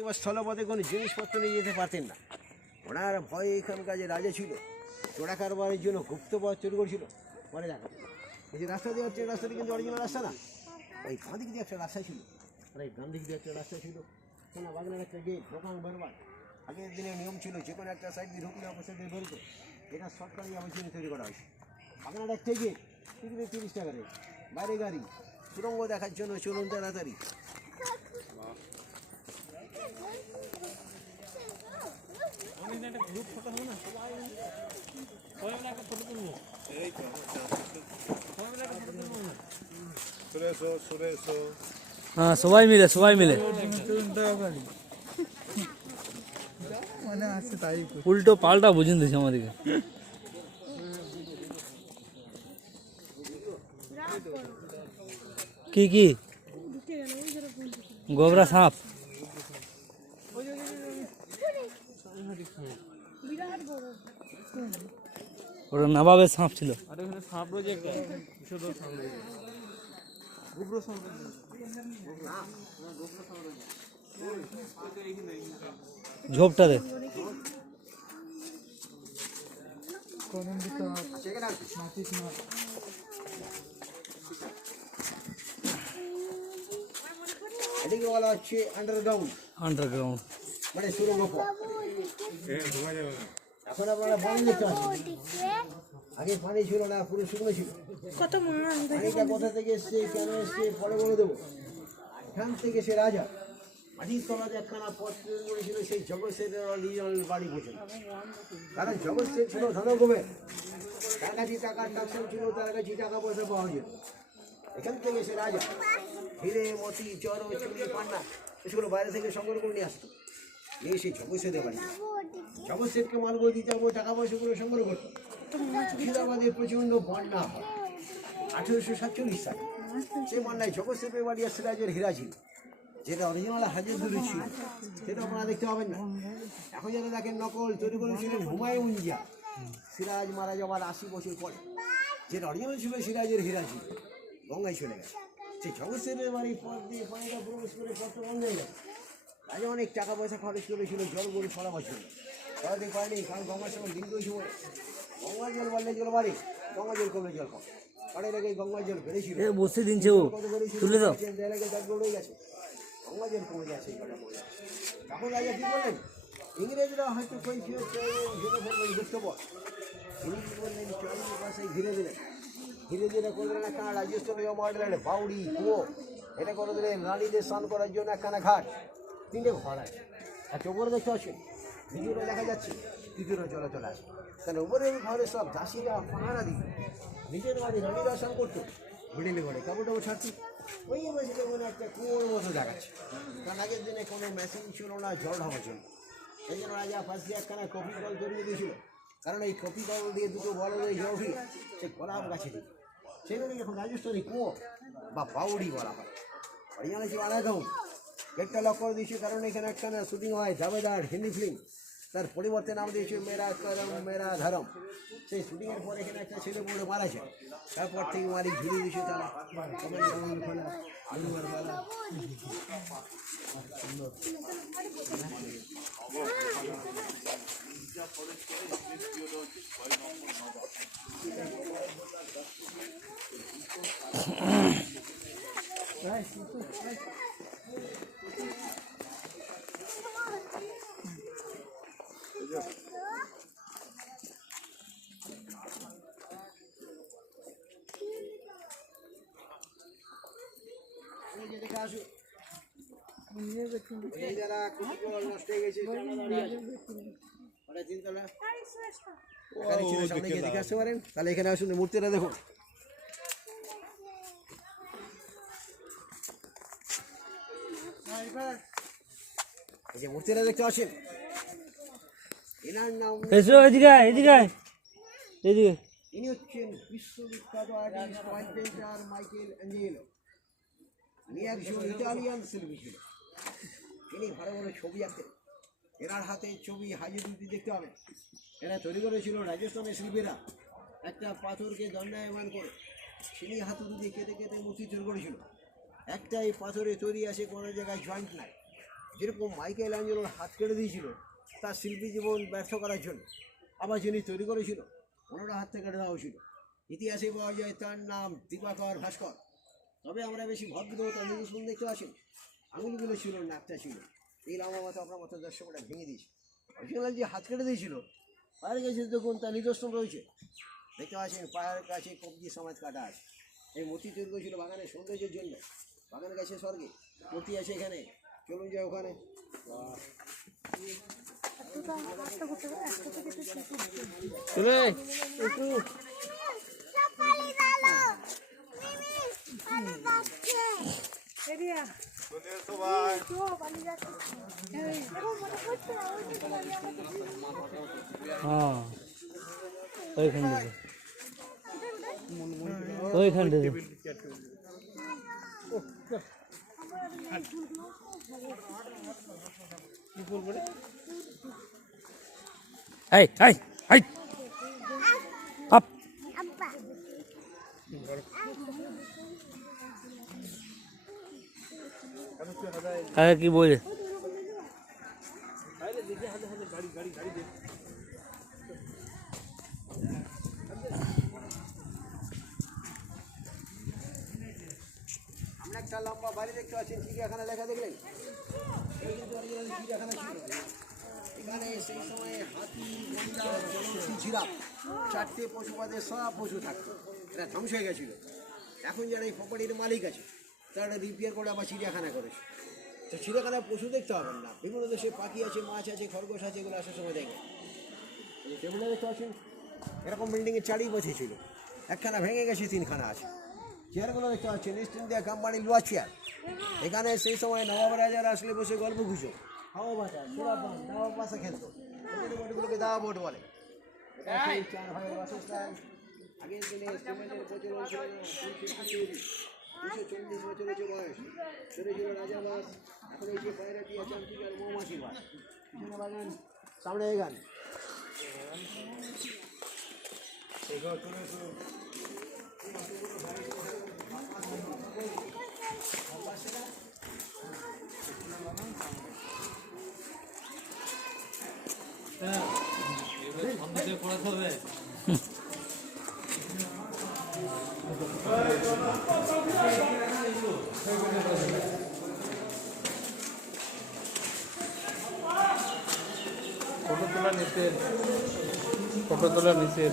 এবার স্থলপথে কোনো জিনিসপত্র নিয়ে যেতে পারতেন না। ওনার ভয় এখানকার যে রাজা ছিল চোরা কারবারের জন্য গুপ্তপথ চুরি করছিল। পরে দেখা এই যে রাস্তা দিয়ে হচ্ছে, রাস্তাটি কিন্তু অরিজিনাল রাস্তা না, ওই গাঁ দিক দিয়ে একটা রাস্তা ছিল, আর এই গাঁ দিক দিয়ে একটা রাস্তা ছিল, সোনা বাগানের একটা গেট দোকান বেরোবার। আগের দিনে নিয়ম ছিল যে কোনো একটা সাইড দিয়ে ঢুকলে অপর সাইড দিয়ে বেরোতো। এটা সরকারি আমার জন্য তৈরি করা হয়েছে। বাগানের একটা গেট টিকিটে 30 টাকা রে, বাইরে গাড়ি, সুরঙ্গ দেখার জন্য চলুন তাড়াতাড়ি। গ্রুপ ফটো হবে না, সবাই মিলে একটা ফটো তুলবো। এই তো সবাই মিলে একটা ফটো তুলবো না, হ্যাঁ সবাই মিলে উল্টো পাল্টা বুঝিয়ে দিয়েছে আমাদেরকে। কি গোবরা সাপ, ওটা নবাবের সাপ ছিল। আর এখানে সাপ রয়েছে একটা বিষধর সাপ রয়েছে, উগ্র সাপ রয়েছে। ঝোপটা দে এদিকে বলা হচ্ছে আন্ডারগ্রাউন্ড, মানে সুরঙ্গ পথ। এখন আপনারা পানি দেখতে পাচ্ছেন, আগে পানি ছিল না, পুরো শুকনো ছিল। পানিটা কোথা থেকে এসছে, কেন এসছে পরে বলে দেবো। এখান থেকে সে রাজা মাটির তলাতে একখানা পথ তৈরি করেছিল, সেই জগৎ সেটের অরিজিনাল বাড়ি পর্যন্ত। কারণ জগৎ সেট ছিল ধনকুবের, তার কাছে টাকার টাকশন ছিল, তার কাছে টাকা পয়সা পাওয়া যেত। এখান থেকে সে রাজা হিরে মতি চর চুরি পান্না এসবগুলো বাইরে থেকে সংগ্রহ করে নিয়ে আসতো, নিয়ে সেই জগৎ সেটের বাড়ি। জগৎ সেটকে মালগুলো দিতে হবে, টাকা পয়সাগুলো সংগ্রহ করতো। মুর্শিদাবাদে প্রচণ্ড বন্যা হয় 1847 সালে। সেই বন্যায় জগৎ সেটের বাড়ি আর সিরাজের হীরা ছিল, যেটা অরিজিনাল হাজারদুয়ারি ছিল, সেটা আপনারা দেখতে পাবেন না। এখন যারা দেখেন নকল তৈরি করেছিলেন হুমায়ুন জিয়া, সিরাজ মারা যাওয়ার 80 বছর পরে। যেটা অরিজিনাল ছিল সিরাজের হীরা ছিল, গঙ্গায় চলে গেছে। সেই জগৎ সেটের বাড়ির পথ দিয়ে পানিটা প্রবেশ করে পথটা বন্ধ হয়ে গেছে। রাজা অনেক টাকা পয়সা খরচ করেছিল জল গড়ি সরাবার জন্য, সরাতে পারেনি, কারণ গঙ্গার সঙ্গে লিঙ্গ ছিল। গঙ্গার জল বাড়লে জল বাড়ে, গঙ্গা জল কমলে জল কম। পরে লেগে গঙ্গার জল বেড়েছিল, বসে দিনছে ও তুলে দাও, দৌড়ে গেছে, গঙ্গা জল কমে গেছে। তখন রাজা কি বললেন, ইংরেজরা হয়তো দেখতে পার, তিনি কি বললেন চরের পাশে ঘিরে দিলেন। ধীরে ধীরে করলেন একখানা রাজস্থানীয় মডেলের বাউড়ি কুয়ো, এটা করে দিলেন রানীদের স্নান করার জন্য একখানা ঘাট। 3টে ঘর আছে, একটা উপরে দেখতে পাচ্ছেন, ভিডিওটা দেখা যাচ্ছে, ভিতরে চলাচল আছে। তাহলে উপরের ঘরে সব দাসীরা পাহারা দিত, নিজের বাড়ি রানীরা স্নান করতো, মিডিলে ঘরে কাপড় টাপড় ছাড়তো। ওই মেশিনে মনে একটা কুয়োর মতো দেখাচ্ছে, কারণ আগের দিনে কোনো মেশিন ছিল না জল ঢাকার জন্য। এই জন্য রাজা ফার্স্টে একখানা কফি কল তৈরি দিয়েছিল, কারণ এই কফি কল দিয়ে দুটো বড় জল উঠি সে গোলাপ গাছে দিই, সেগুলো এখন রাজস্থানী কুয়ো বা বাউড়ি বলা হয়। অরিজিনাল ছিল আন্ডারগ্রাউন্ড। গেটটা লক করে দিয়েছে, কারণ এখানে একখানা শুটিং হয় জাবেদার হিন্দি ফিল্ম, তার পরিবর্তে নাম দিয়েছে মেরা করম মেরা ধরম। সেই শুটিংয়ের পর এখানে একটা ছেলে পড়ে মারা যায়, তারপর থেকে মালিক ঝুলিয়ে দিয়েছে তারা যারা নষ্ট হয়ে গেছে সামনে গিয়ে দেখে আসতে পারেন। তাহলে এখানে আসুন, মূর্তিটা দেখুন। এই যে মূর্তিটা দেখতে পাচ্ছেন, এনার নাম ইনি হচ্ছেন বিশ্ববিখ্যাত আর্টিস্ট মাইকেল অ্যাঞ্জেলো। ইনি একজন ইটালিয়ান শিল্পী ছিল, তিনি ভালো ভালো ছবি আঁকতেন। এনার হাতে ছবি হাজিরুটি দেখতে হবে। এরা তৈরি করেছিল রাজস্থানের শিল্পীরা, একটা পাথরকে দণ্ডায়মান করে তিনি হাতুড়ি দিয়ে কেটে কেটে মূর্তি তৈরি করেছিল। একটা এই পাথরে তৈরি আছে, কোনো জায়গায় জয়েন্ট নাই, যেরকম মাইকেল অ্যাঞ্জেলোর হাত কেটে দিয়েছিল তার শিল্পী জীবন ব্যর্থ করার জন্য, আবার যিনি তৈরি করেছিল ওনারও হাত থেকে কেটে দেওয়া হয়েছিল। ইতিহাসে পাওয়া যায় তার নাম দীপাকর ভাস্কর। তবে আমরা বেশি ভদ্র তার নিদর্শন দেখতে আসেন, আঙুলগুলো ছিল নাকটা ছিল, এই আমার মতো আপনার মতো দর্শকরা ভেঙে দিয়েছে। অরিজিনাল যে হাত কেটে দিয়েছিল পায়ের কাছে দেখুন তার নিদর্শন রয়েছে, দেখতে পাচ্ছেন পায়ের কাছে কবজি সমাজ কাটা আছে। এই মূর্তি তৈরি করেছিল বাগানের সৌন্দর্যের জন্য, বাগানের কাছে স্বর্গে মূর্তি আছে এখানে, চলুন যায় ওখানে। চলে হ্যাঁ ওইখান থেকে ওইখান থেকে এই এই এই আপ কি বলে আমরা একটা লম্বা বাড়ি দেখতে পাচ্ছেন, চিড়িয়াখানা লেখা দেখলেন, এই কিন্তু অরিজিনাল চিড়িয়াখানা ছিল। এখানে সেই সময় হাতি, গন্ডার, জলহস্তি, জিরাফ, চারটে পশুপাদের সব পশু থাকতো। এটা ধ্বংস হয়ে গেছিলো। এখন যারা এই প্রপার্টির মালিক আছে তারা রিপেয়ার করে আবার চিড়িয়াখানা করেছে। তো চিড়িয়াখানায় পশু দেখতে পাবেন না, বিভিন্ন দেশে পাখি আছে, মাছ আছে, খরগোশ আছে, এগুলো আসার সময় দেখবেন। এই টেবিলে দেখতে পাচ্ছেন এরকম বিল্ডিংয়ের চারিপাশে ছিল, একখানা ভেঙে গেছে, তিনখানা আছে। চেয়ারগুলো দেখতে পাচ্ছেন ইস্ট ইন্ডিয়া কোম্পানির লোহার চেয়ার। এখানে সেই সময় নবাব রাজারা আসলে বসে গল্প গুজব, হাওয়া বাতাস, সুরাপান, দাওয়া পাশে খেলতো। বোটগুলোকে দাওয়া বোট বলে। এটা সেই 4 ভাইয়ের বাসস্থান। আগের দিনে সিমেন্টের প্রচলন ছিল না, 240 বছর হচ্ছে বয়স। ছোটো ছিল রাজাবাস, এখন এই যে বাইরাটি চামচিক আর মৌমাছির বাস। পিছনে বাগান, সামনে এই গান। ফটো তোলা নিচে